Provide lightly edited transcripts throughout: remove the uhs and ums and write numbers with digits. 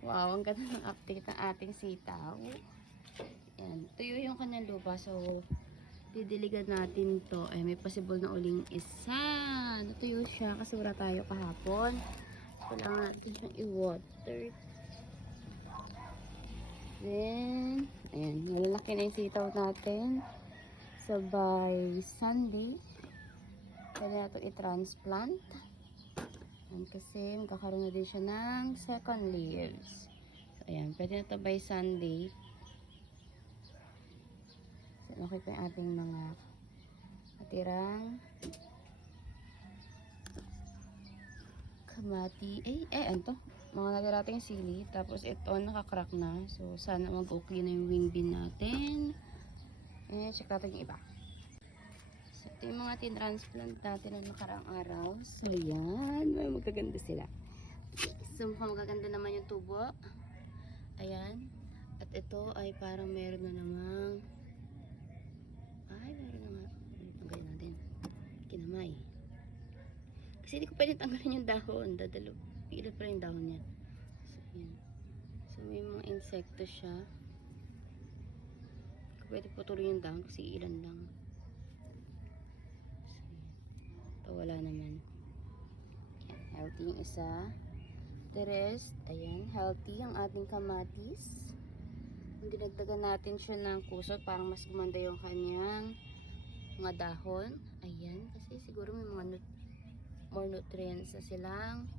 Wow, ang ganda ng update ng ating sitaw. Yan. Tuyo yung kanyang lupa. So, didiligan natin to. Ay, may possible na uling isa. Natuyo siya kasi wala tayo kahapon. Kailangan natin siyang i-water. Then, ayan. Malalaki na yung sitaw natin. So, by Sunday, pwede na ito i-transplant. Ayan, kasi magkakaroon na din siya ng second leaves. So, ayan. Pwede na ito by Sunday. So, okay pa yung ating mga natirang kamati. Ano to? Mga natirating sili. Tapos ito, nakakrack na. So, sana mag-okay na yung wing bean natin. Check natin yung iba. So, ito yung mga tin-transplant natin na nakaraang araw. So, yan. May magaganda sila. So, mukhang magaganda naman yung tubo. Ayan. At ito ay parang meron na namang meron na nga. Tanggalin natin. Kinamay. Kasi hindi ko pwede tanggalin yung dahon. Pilot pa yung dahon niya. So, yan. So, may mga insekto siya. Hindi ko pwede putulin yung dahon kasi ilan lang. So, wala naman. Yan, healthy yung isa. The rest, ayan, healthy ang ating kamatis. Dinagdagan natin siya ng kusot parang mas gumanda yung kanyang mga dahon. Ayan, kasi siguro may mga more nutrients na silang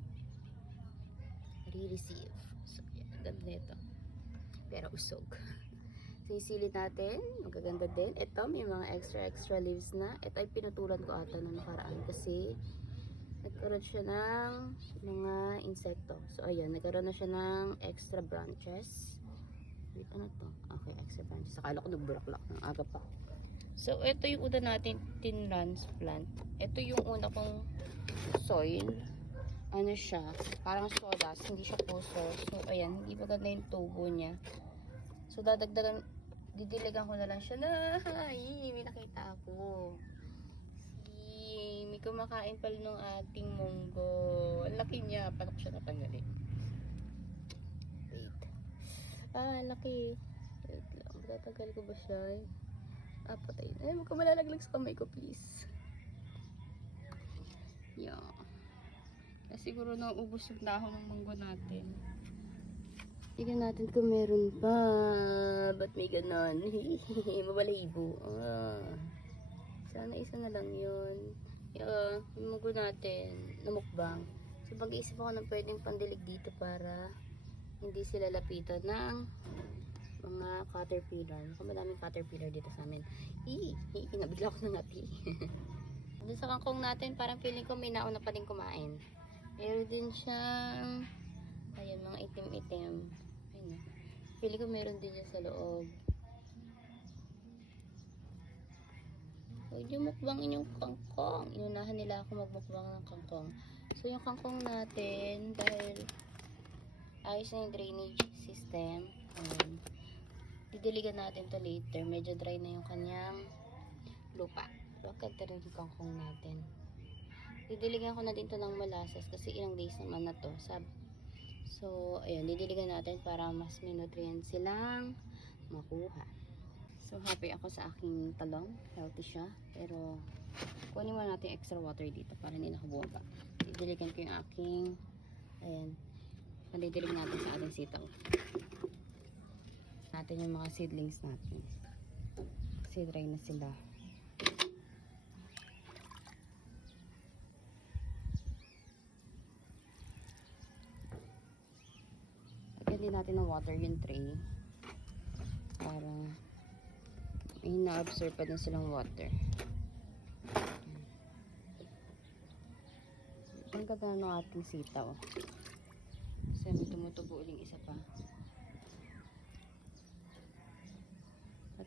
re-receive. So, ayan, ganda nito. Pero usog. So, yung sili natin, magaganda din. Ito, may mga extra leaves na. Ito ay pinutulan ko ata nung nakaraan kasi nagkaroon siya ng mga insekto. So, ayan, nagkaroon na siya ng extra branches. Wait, ano to? Okay, extra branches. Akala ko nagburaklak ng aga pa. So, ito yung una natin tin-transplant. Ito yung una kong soil. Ano siya? Parang sodas. Hindi siya puso. So, ayan, hindi maganda yung tubo niya. So, didiligan ko na lang siya na, may nakita ako. May kumakain pala nung ating munggo. Ang laki niya. Paano ko siya natanggalin? Wait. Laki. Wait lang. Tatanggal ko ba siya? Patay na. Huwag ka malalaglag sa kamay ko, please. Yeah. Kasi siguro naubos yung dahon ng munggo natin. Tignan natin kung meron pa. Ba't may ganon? Mabalahibo. Sana isa na lang yun. Yung munggo natin, namukbang. So, pag-iisip ako na pwedeng pandilig dito para hindi sila lapitan ng mga caterpillar. Mukhang madaming caterpillar dito sa amin. Nabigla ko na ngati. Doon sa kangkong natin, parang feeling ko may nauna pa din kumain. Meron din siyang, ayan, mga itim-itim. Ayun. Feeling ko meron din dyan sa loob. Huwag yung mukbangin yung kangkong. Inunahan nila ako magmukbang ng kangkong. So, yung kangkong natin, dahil ayos na yung drainage system, didiligan natin to later. Medyo dry na yung kanyang lupa. Bakit rin yung kangkong natin? Didiligan ko na din to ng molasses kasi ilang days naman na to. So, ayan, didiligan natin para mas may nutrients silang makuha. So, happy ako sa aking talong. Healthy siya. Pero, kunin mo natin extra water dito para hindi nakabuwag. Didiligan ko yung aking, ayan, pandidilig natin sa ating sitaw. Natin yung mga seedlings natin. Kasi dry na sila. Lagyan din natin ng water yung tray. Para may na-absorb pa din silang water. Ang ganda ng ating sitaw. Kasi may tumutubo uling isa pa.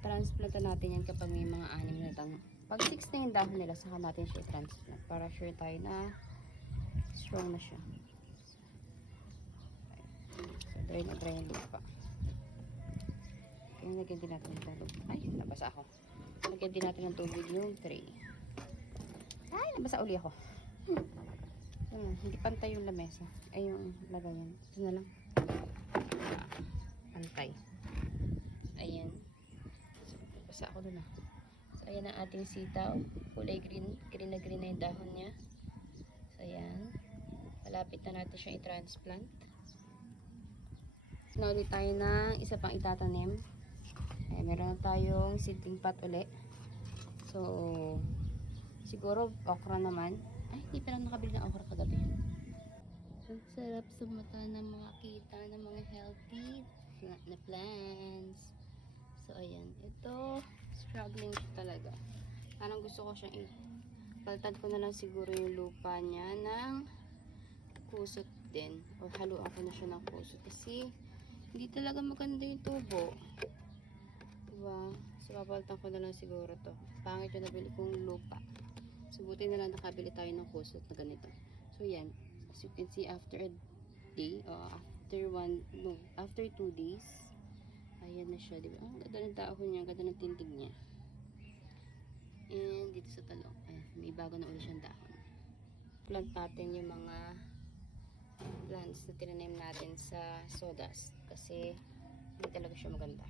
Transplant natin yan kapag may mga 6 na dang. Pag 6 na yung dahon nila, saka natin siya i-transplant. Para sure tayo na strong na siya. So, dry na dry yung lupa. Kaya lagyan din natin ng tubig. Ay, nabasa ako. Lagyan din natin ng tubig yung tray. Ay, nabasa uli ako. Hindi pantay yung lamesa. Ay, yung lagayan. Ito na lang. pantay. Ayan. So, basa ako dun So, ayan ang ating sitaw. Kulay green. Green na yung dahon niya. So, ayan. Malapit na natin siyang i-transplant. So, ulit tayo ng isa pang itatanim. Ayan, meron na tayong seedling pot ulit. So, siguro okra naman. Ay, hindi pa lang nakabili ng okra kagabi. Ang sarap sa mata na makakita ng mga healthy na plants. So, ayan. Ito, struggling siya talaga. Parang gusto ko siyang paltan ko na lang siguro yung lupa niya ng kusot din. O haluan ko na siya ng kusot. Kasi, hindi talaga maganda yung tubo. Diba? So, papalitan ko na lang siguro to. Pangit yung nabili kong lupa. So, buti na lang nakabili tayo ng kusot na ganito. So, yan. As you can see, after a day, after 2 days, ayan na siya, diba? Ang ganda ng dahon niya, ang ganda ng tindig niya. And dito sa talong, may bago na ulit siyang dahon. Plant natin yung mga plants na tinanim natin sa sawdust kasi hindi talaga siya maganda.